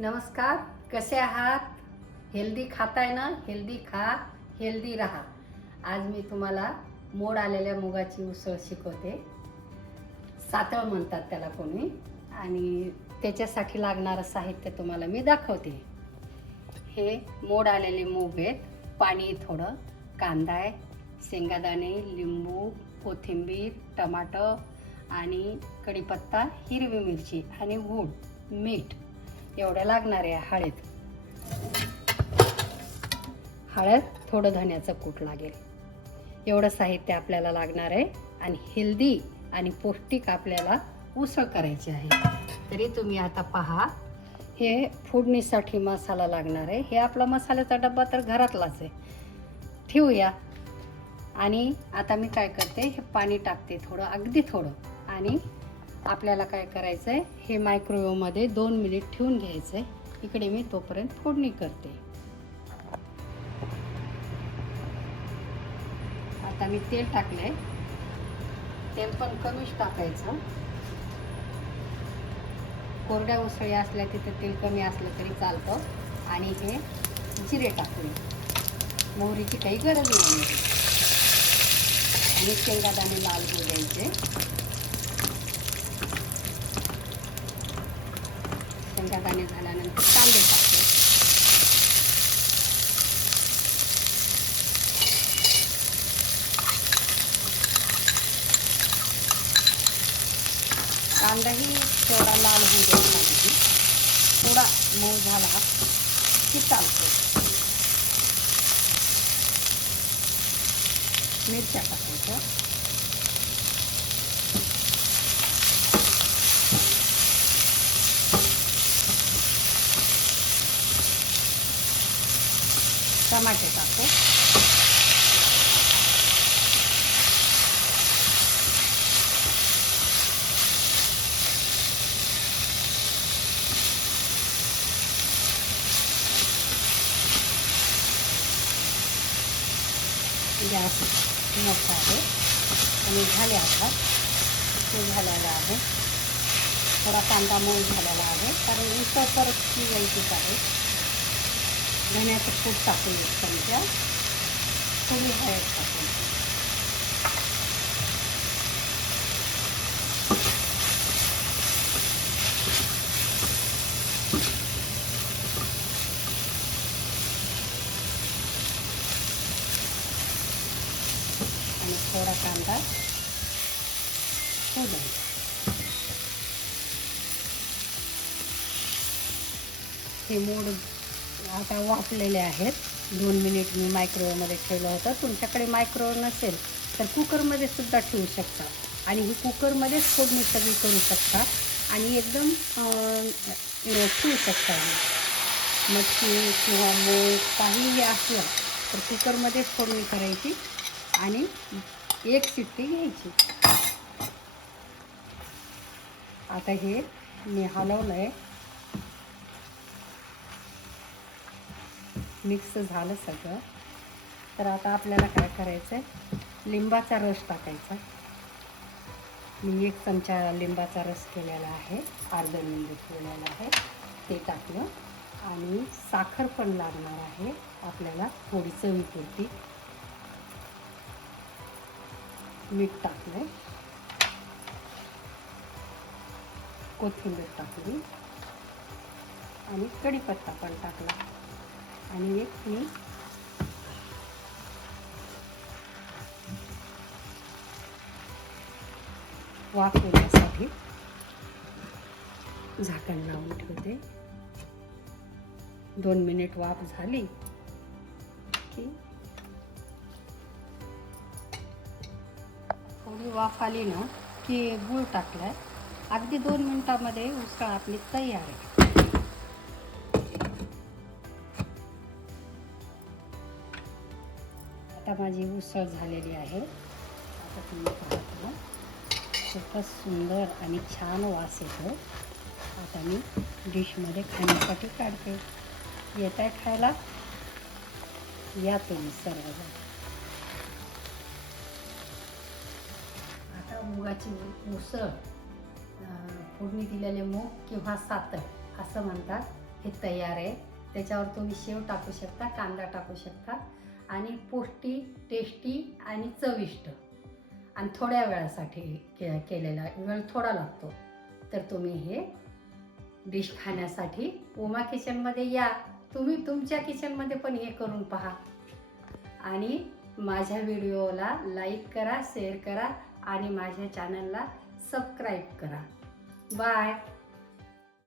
नमस्कार, कसे आहात? हेल्दी खाताय ना? हेल्दी खा, हेल्दी राहा. आज मी तुम्हाला मोड आलेल्या मुगाची उसळ शिकवते. सातळ म्हणतात त्याला कोणी. आणि त्याच्यासाठी लागणारं साहित्य तुम्हाला मी दाखवते. हे मोड आलेले मूग आहेत, पाणी थोडं, कांदा आहे, शेंगादाणे, लिंबू, कोथिंबीर, टमाटर आणि कढीपत्ता, हिरवी मिरची आणि गूळ, मीठ एवढ्या लागणार आहे. हळद, थोडं धण्याचं कूट लागेल. एवढं साहित्य आपल्याला लागणार आहे आणि हेल्दी आणि पौष्टिक आपल्याला उसळ करायची आहे. तरी तुम्ही आता पहा, हे फोडणीसाठी मसाला लागणार आहे. हे आपला मसाल्याचा डब्बा तर घरातलाच आहे, ठेवूया. आणि आता मी काय करते, हे पाणी टाकते थोडं, अगदी थोडं. आणि आपल्याला काय करायचं आहे, हे मायक्रोवेव्हमध्ये 2 मिनिट ठेवून घ्यायचं आहे. इकडे मी तोपर्यंत फोडणी करते. आता मी तेल टाकलंय. तेल पण कमीच टाकायचं. कोरड्या उसळी असल्या तिथे तेल कमी असलं तरी चालतं. आणि हे जिरे टाकले, मोहरीची काही गरज नाही. आणि शेंगादाणे लाल होऊ द्यायचे. शेंगादाणे झाल्यानंतर कांदे टाकते. कांदाही थोडा लाल होऊ द्यायचा, थोडा मऊ झाला की चालतो. मिरच्या टाकायच्या. टमाटे टाकतो. गॅस मोठा आहे आणि झाले आता ते झालेलं आहे. थोडा कांदा मऊ झालेला आहे, कारण उसळ परत शिजायचीच आहे. धण्याचं कूट टाकून एक चमचा, थोडी हळद टाकून. आणि थोडा कांदा होऊ द्यायचा. हे मूड आता वाफलेले आहेत. 2 मिनिट मी मायक्रोवेव्हमध्ये ठेवलं होतं. तुमच्याकडे मायक्रोवेव्ह नसेल तर कुकरमध्ये सुद्धा ठेवू शकता. आणि ही कुकरमध्येच फोडणी सगळी करू शकता आणि एकदम ठेवू शकता. मच्छी किंवा मूग काहीही असलं तर कुकरमध्येच फोडणी करायची आणि एक शिट्टी घ्यायची. आता हे मी हलवलं आहे, मिक्स झालं सगळं. तर आता आपल्याला काय करायचं आहे, लिंबाचा रस टाकायचा. मी 1 चमचा लिंबाचा रस केलेला आहे, अर्धा लिंबू ठेवलेला आहे, ते टाकलं. आणि साखर पण लागणार आहे आपल्याला थोडी चवीपुरती. मीठ टाकलं, कोथिंबीर टाकली आणि कढीपत्ता पण टाकला. आणि एक मी वाफ येण्यासाठी झाकण लावून ठेवते. 2 मिनिट वाफ झाली की थोडी वाफ आली ना की गूळ टाकलाय. अगदी 2 मिनिटामध्ये उसळ आपली तयार आहे. आता माझी उसळ झालेली आहे. आता तुम्ही पाहता खूपच सुंदर आणि छान वास येतो. आता मी डिशमध्ये खाण्यासाठी काढते. येत आहे खायला? या तुम्ही सर्वजण. आता मुगाची उसळ, फोडणी दिलेले मूग किंवा सातळ असं म्हणतात. हे तयार आहे. त्याच्यावर तुम्ही शेव टाकू शकता, कांदा टाकू शकता आणि पौष्टिक, टेस्टी आणि चविष्ट आणि थोड्या वेळासाठी केलेला वेळ थोडा लागतो. तर तुम्ही हे डिश खाण्यासाठी उमा किचनमध्ये या. तुम्ही तुमच्या किचनमध्ये पण हे करून पहा आणि माझ्या व्हिडिओला लाईक करा, शेअर करा आणि माझ्या चॅनलला सबस्क्राईब करा. बाय.